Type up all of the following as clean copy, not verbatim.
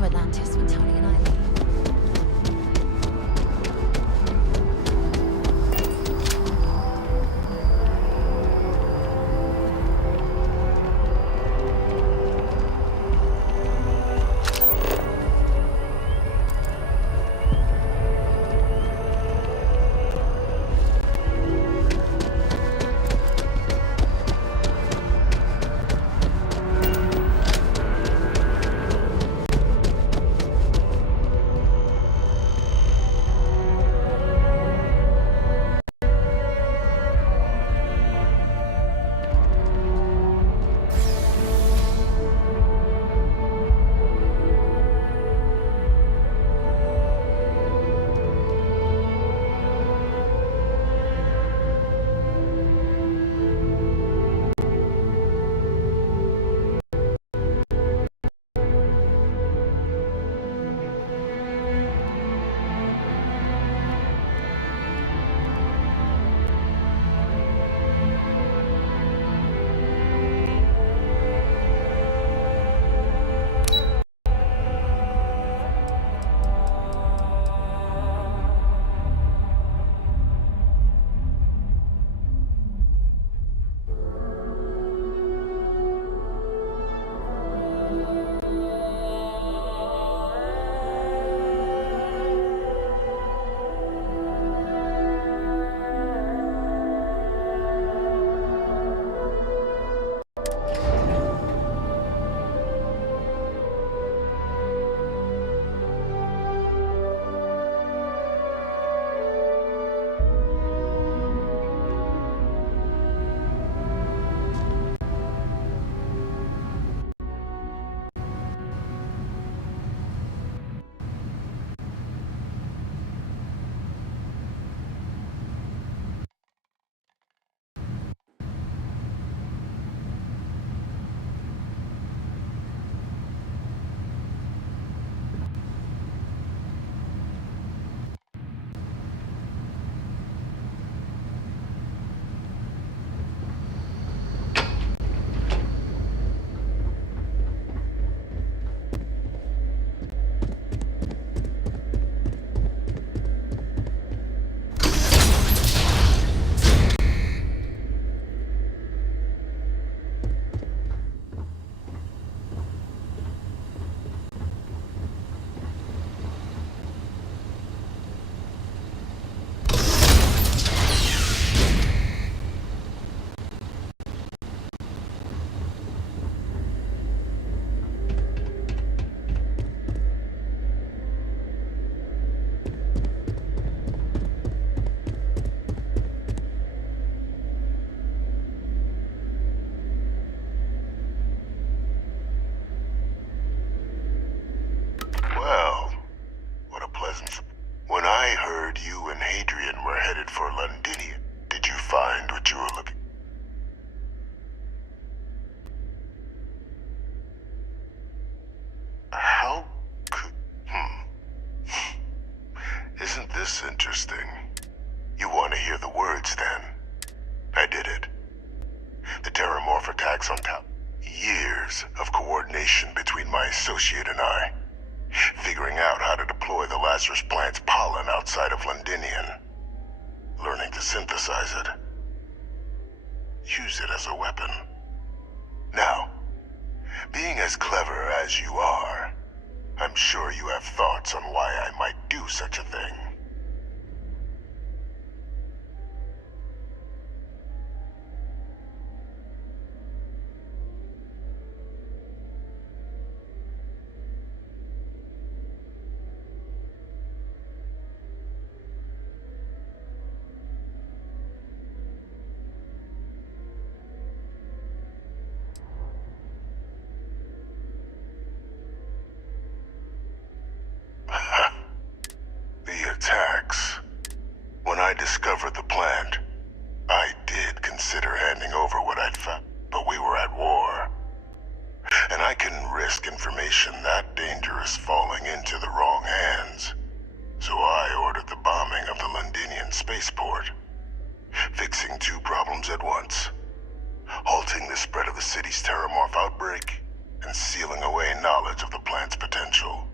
knew Atlantis when Tony and I left. When I heard you and Hadrian were headed for Londinium, did you find what you were looking? How could... Isn't this interesting? You want to hear the words, then? I did it. The Terramorph attacks on top. Years of coordination between my associate and I. Figuring out how to deploy the Lazarus plant's pollen outside of Londinium. Learning to synthesize it. Use it as a weapon. Now, being as clever as you are, I'm sure you have thoughts on why I might do such a thing. When I discovered the plant, I did consider handing over what I'd found, but we were at war. And I couldn't risk information that dangerous falling into the wrong hands. So I ordered the bombing of the Londinian spaceport, fixing two problems at once. Halting the spread of the city's Terramorph outbreak, and sealing away knowledge of the plant's potential.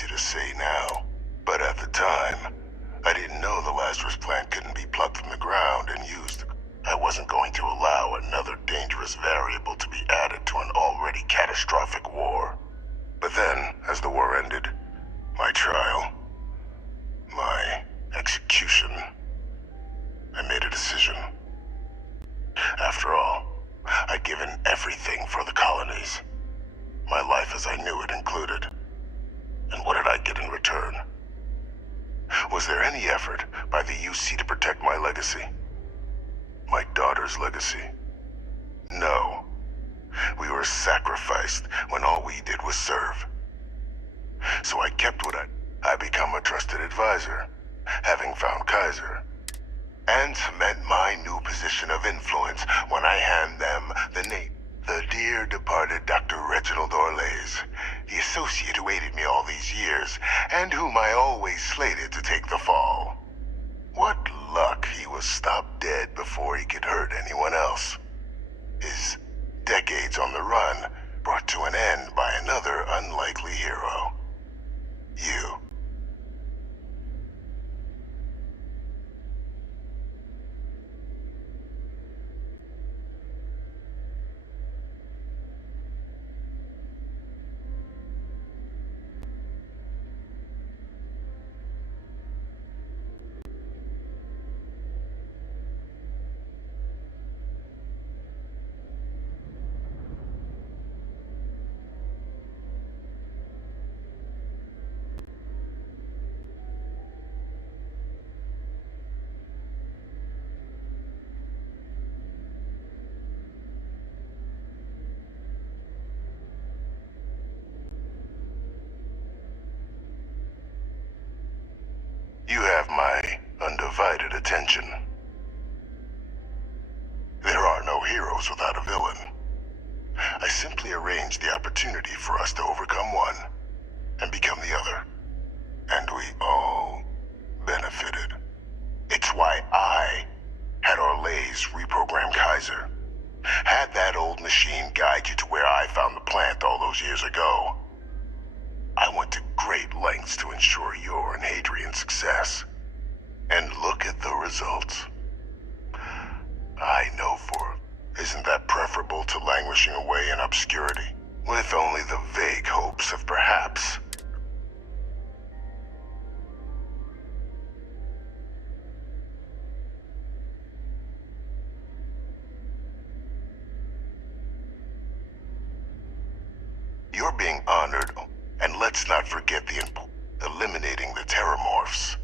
easy to say now, but at the time, I didn't know the Lazarus plant couldn't be plucked from the ground and used. I wasn't going to allow another dangerous variable to be added to an already catastrophic war. But then, as the war ended, my trial, my execution, I made a decision. After all, I'd given everything for the colonies. My life as I knew it included. And what did I get in return? Was there any effort by the UC to protect my legacy? My daughter's legacy? No. We were sacrificed when all we did was serve. So I kept what I become a trusted advisor, having found Kaiser, and cement my new position of influence when I hand them the name. The dear departed Dr. Reginald Orlays, the associate who aided me all these years, and whom I always slated to take the fall. What luck he was stopped dead before he could hurt anyone else. His decades on the run brought to an end by another unlikely hero. You. You have my undivided attention. There are no heroes without a villain. I simply arranged the opportunity for us to overcome one and become the other. And we all benefited. It's why I had Orlays reprogram Kaiser. Had that old machine guide you to where I found the plant all those years ago. I went to great lengths to ensure your and Hadrian's success. And look at the results. I know for it. Isn't that preferable to languishing away in obscurity, with only the vague hopes of perhaps... You're being honored, and let's not forget eliminating the terramorphs,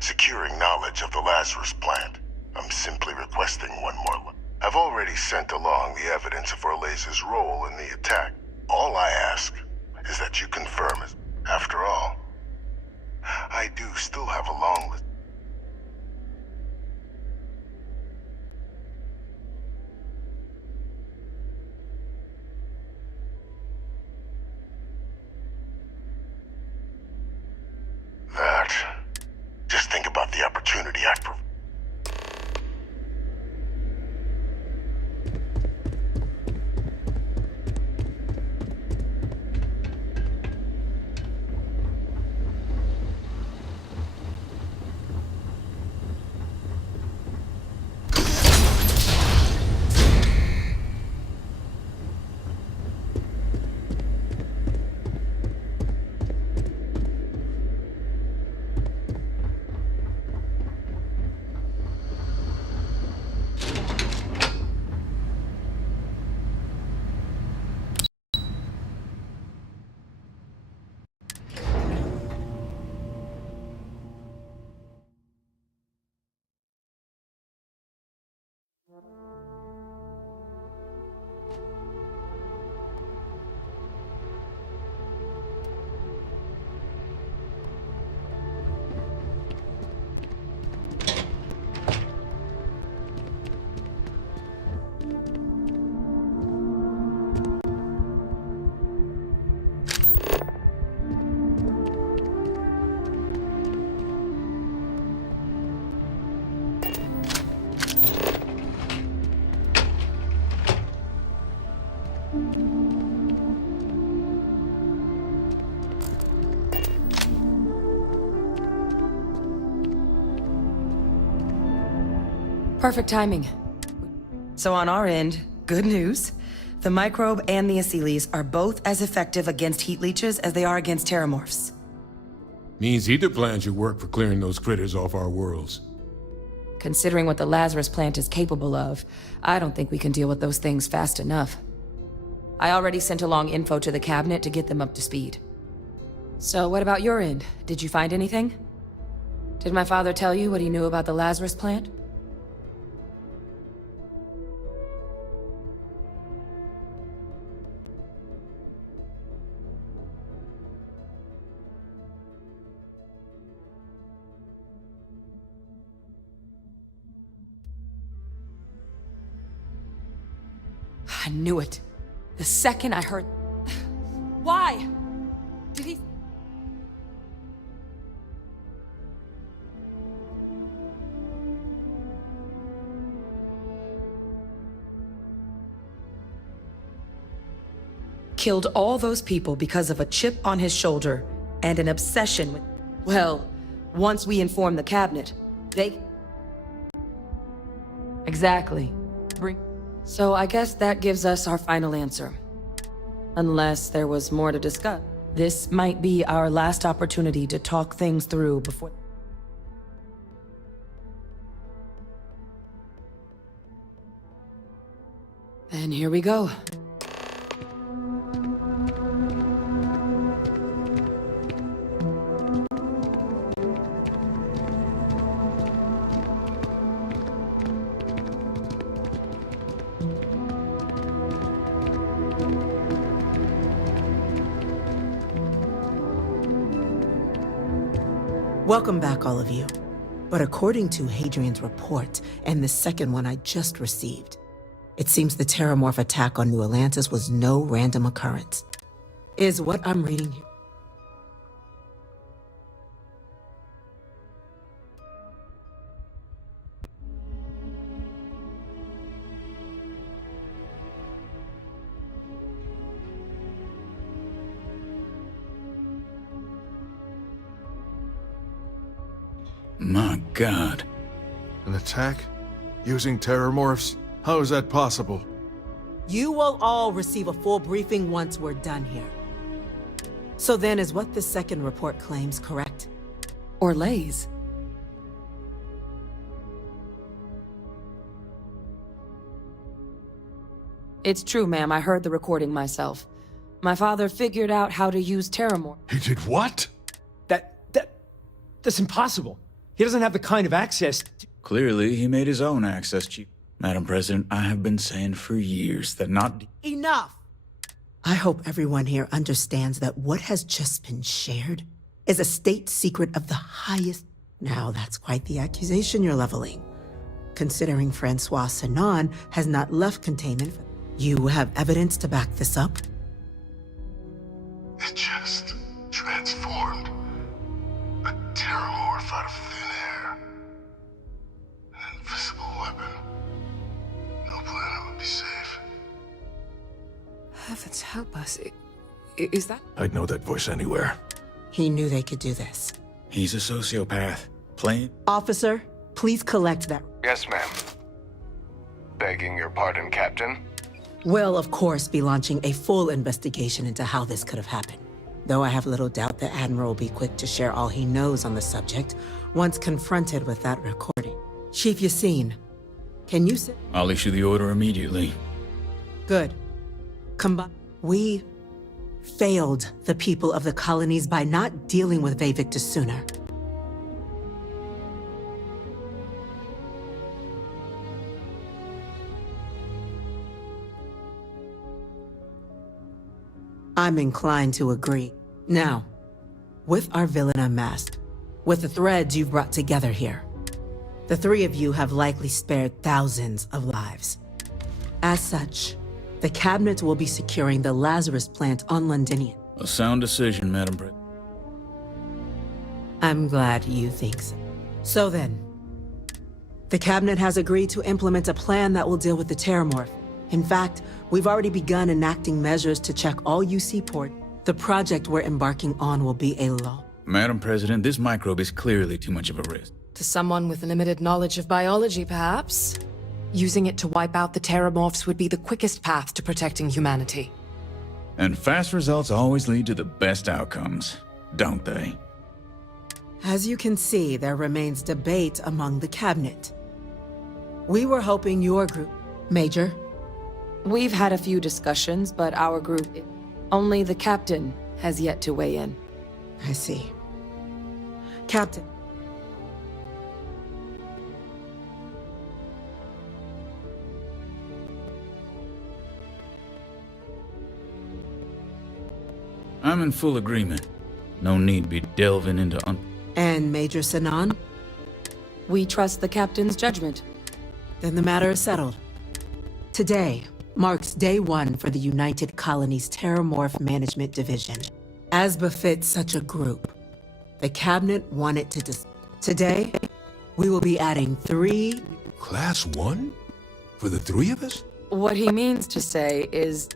securing knowledge of the Lazarus plant. I'm simply requesting one more. I've already sent along the evidence of Orlays' role in the attack. All I ask is that you confirm it. After all, I do still have a long list. Just think about the opportunity I've provided. Perfect timing. So on our end, good news. The microbe and the Asylees are both as effective against heat leeches as they are against terramorphs. Means either plan should work for clearing those critters off our worlds. Considering what the Lazarus plant is capable of, I don't think we can deal with those things fast enough. I already sent along info to the cabinet to get them up to speed. So what about your end? Did you find anything? Did my father tell you what he knew about the Lazarus plant? I knew it. The second I heard... Why? Did he... Killed all those people because of a chip on his shoulder and an obsession with... Well, once we inform the cabinet, they... Exactly. So I guess that gives us our final answer. Unless there was more to discuss. This might be our last opportunity to talk things through before... Then here we go. Welcome back, all of you. But according to Hadrian's report, and the second one I just received, it seems the Terramorph attack on New Atlantis was no random occurrence. Is what I'm reading here. My God. An attack? Using terramorphs? How is that possible? You will all receive a full briefing once we're done here. So then, is what the second report claims correct? Or lays. It's true, ma'am. I heard the recording myself. My father figured out how to use Terramorph. He did what? That's impossible. He doesn't have the kind of access to... Clearly, he made his own access chip. Madam President, I have been saying for years that not... Enough! I hope everyone here understands that what has just been shared is a state secret of the highest... Now, that's quite the accusation you're leveling. Considering Francois Sinon has not left containment, you have evidence to back this up? It just transformed. A terramorph out of thin air. An invisible weapon. No planet would be safe. Heavens help us. Is that... I'd know that voice anywhere. He knew they could do this. He's a sociopath. Plain... Officer, please collect that. Yes, ma'am. Begging your pardon, Captain. We'll, of course, be launching a full investigation into how this could have happened. Though I have little doubt the Admiral will be quick to share all he knows on the subject once confronted with that recording. Chief Yassine, can you say... I'll issue the order immediately. Good. We failed the people of the colonies by not dealing with Vavictus sooner. I'm inclined to agree. Now, with our villain unmasked, with the threads you've brought together here, the three of you have likely spared thousands of lives. As such, the cabinet will be securing the Lazarus plant on Londinian. A sound decision, Madam President. I'm glad you think so. So then, the cabinet has agreed to implement a plan that will deal with the Terramorph. In fact, we've already begun enacting measures to check all UC port. The project we're embarking on will be a law. Madam President, this microbe is clearly too much of a risk. To someone with limited knowledge of biology, perhaps. Using it to wipe out the Terramorphs would be the quickest path to protecting humanity. And fast results always lead to the best outcomes, don't they? As you can see, there remains debate among the cabinet. We were hoping your group... Major? We've had a few discussions, but our group... Only the captain has yet to weigh in. I see. Captain. I'm in full agreement. No need be delving into And Major Sinan? We trust the captain's judgment. Then the matter is settled. Today marks day one for the United Colonies Terramorph Management Division. As befits such a group, the cabinet wanted to Today, we will be adding 3... Class 1? For the 3 of us? What he means to say is...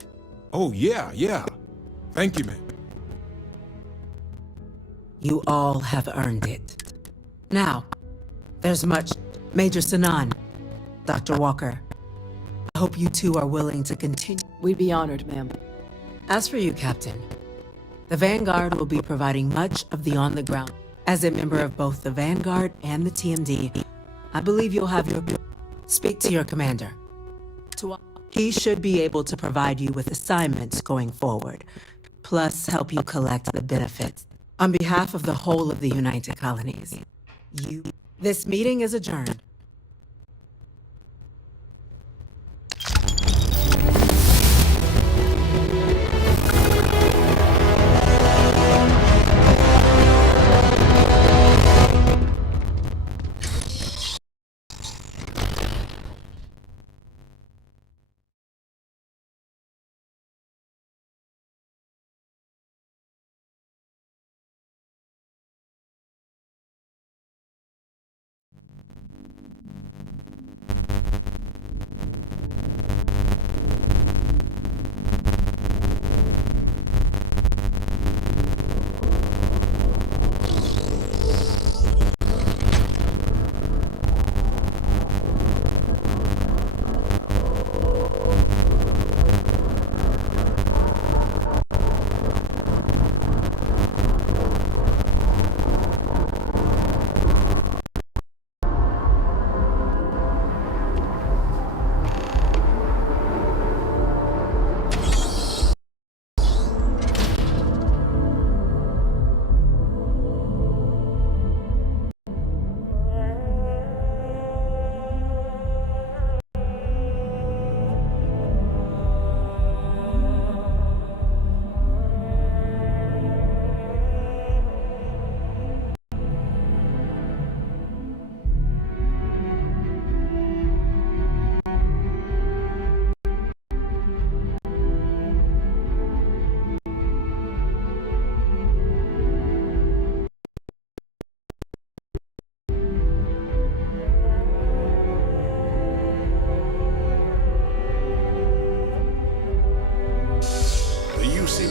Oh, yeah. Thank you, man. You all have earned it. Now, there's much... Major Sinan, Dr. Walker, I hope you two are willing to continue. We'd be honored, ma'am. As for you, Captain, the Vanguard will be providing much of the on-the-ground. As a member of both the Vanguard and the TMD, I believe you'll have your... Speak to your commander. He should be able to provide you with assignments going forward, plus help you collect the benefits. On behalf of the whole of the United Colonies, This meeting is adjourned.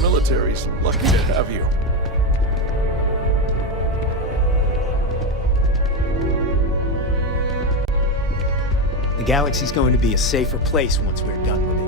Military's lucky to have you. The galaxy's going to be a safer place once we're done with it.